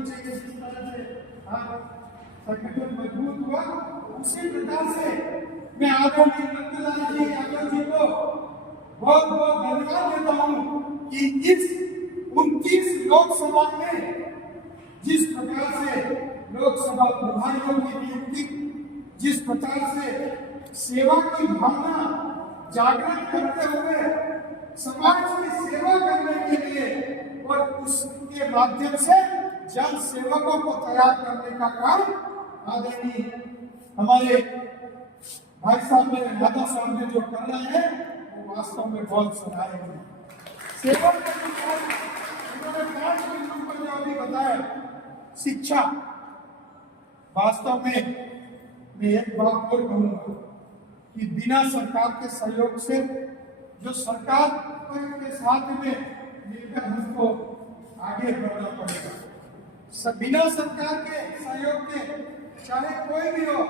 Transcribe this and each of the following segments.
होनी चाहिए। जिस तरह से संगठन मजबूत हुआ, उसी प्रकार से मैं आदरणीय नंदलाल जी यादव जी को बहुत बहुत धन्यवाद देता हूँ कि इस 29 लोकसभा में जिस प्रकार से लोकसभा प्रभारियों की नियुक्ति, जिस प्रकार से सेवा की भावना जागृत करते हुए समाज की सेवा करने के लिए और उसके माध्यम से जन सेवकों को तैयार करने का काम आदरणीय हमारे भाई साहब ने यादव साहब ने जो कर रहे हैं वो वास्तव में बहुत सराहनीय है। सेवा उन्होंने 5 बिंदु पर जो अभी बताया, शिक्षा, वास्तव में मैं एक बात और कहूंगा कि बिना सरकार के सहयोग से, जो सरकार के साथ में मिलकर हमको आगे बढ़ना पड़ेगा, बिना सरकार के सहयोग के चाहे कोई भी हो,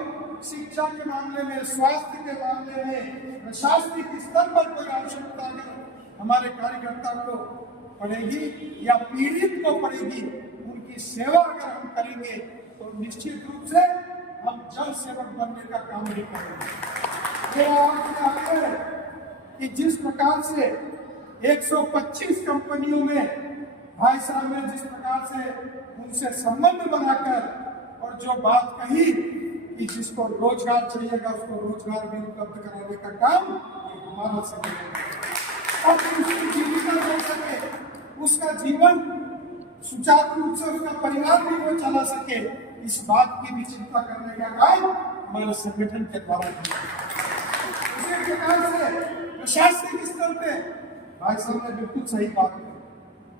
शिक्षा के मामले में, स्वास्थ्य के मामले में, प्रशासनिक स्तर पर कोई आवश्यकता नहीं हमारे कार्यकर्ता को पड़ेगी या पीड़ित को पड़ेगी। उनकी सेवा अगर हम करेंगे तो निश्चित रूप से हम जन सेवक बनने का काम नहीं करेंगे। कि जिस प्रकार से 125 कंपनियों में भाई साहब ने जिस प्रकार से उनसे संबंध बनाकर और जो बात कही कि जिसको रोजगार चाहिएगा उसको रोजगार भी उपलब्ध कराने का काम हमारा संगठन है। और उसकी जीविका हो सके, उसका जीवन सुचारू रूप से उसका परिवार भी वो चला सके, इस बात की भी चिंता करने का काम हमारे संगठन के द्वारा उसी प्रकार से प्रशासनिक स्तर पे भाई साहब ने बिल्कुल सही बात की।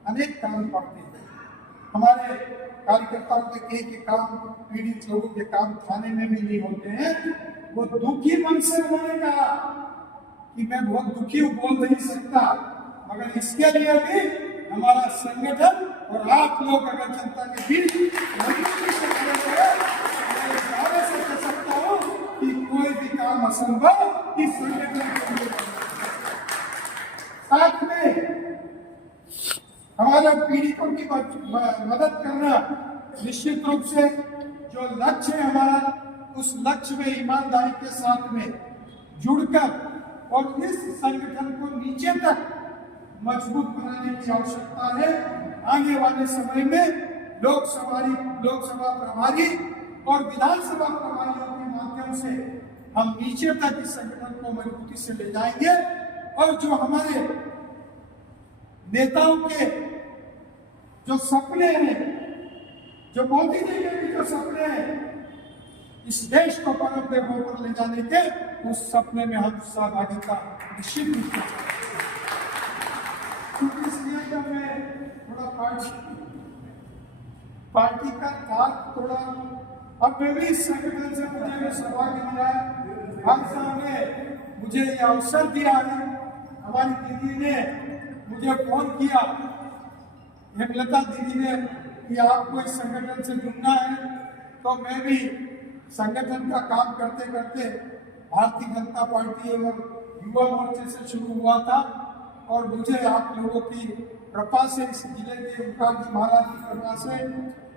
अनेक काम पड़ते हैं हमारे कार्यकर्ताओं के काम, पीड़ित लोगों के काम थाने में भी नहीं होते हैं। वो दुखी मन से उन्होंने कहा कि मैं बहुत दुखी हूँ, बोल नहीं सकता, मगर इसके लिए भी हमारा संगठन और आप लोग अगर जनता के बीच मजबूती से खड़े रहे, मैं दावे से कह सकता हूँ कि कोई भी काम असंभव इस संगठन के लिए। साथ में हमारे पीड़ितों की मदद करना, निश्चित रूप से जो लक्ष्य है हमारा, उस लक्ष्य में ईमानदारी के साथ में जुड़कर और इस संगठन को नीचे तक मजबूत बनाने की आवश्यकता है। आने वाले समय में लोकसभा प्रभारी और विधानसभा प्रभारियों के माध्यम से हम नीचे तक इस संगठन को मजबूती से ले जाएंगे और जो हमारे नेताओं के जो सपने हैं, जो मोदी जी के भी जो सपने हैं, इस देश को परम वेगों पर ले जाने के, उस सपने में हम सहभागिता निश्चित रूप से। इसलिए जब मैं थोड़ा पार्टी का कार्य थोड़ा, अब मैं भी इस संगठन से मुझे भी सौभाग्य मिला है। हम साहब ने मुझे ये अवसर दिया है। हमारी दीदी ने मुझे फोन किया, हेमलता दीदी ने, कि आपको इस संगठन से जुड़ना है। तो मैं भी संगठन का काम करते करते भारतीय जनता पार्टी और युवा मोर्चे से शुरू हुआ था और मुझे आप लोगों की कृपा से इस जिले के मुख्यमंत्री महाराज की कृपा से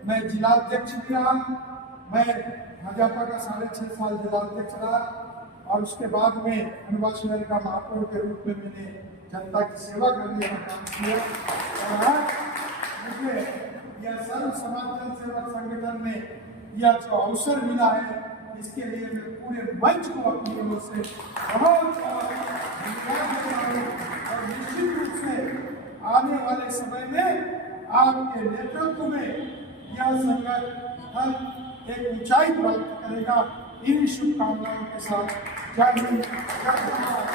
मैं जिलाध्यक्ष भी रहा। मैं भाजपा का 6.5 साल जिलाध्यक्ष रहा और उसके बाद में खंडवा शहर का महापौर के रूप में मैंने जनता की सेवा करने का काम किया। और आज मुझे यह सर्व समाज जन सेवक संगठन में यह जो अवसर मिला है, इसके लिए मैं पूरे मंच को अपनी ओर से बहुत धन्यवाद देता हूँ। और निश्चित रूप से आने वाले समय में आपके नेतृत्व में यह संगठन एक ऊंचाई प्राप्त करेगा। इन शुभकामनाओं के साथ जय हिंद, जय भारत।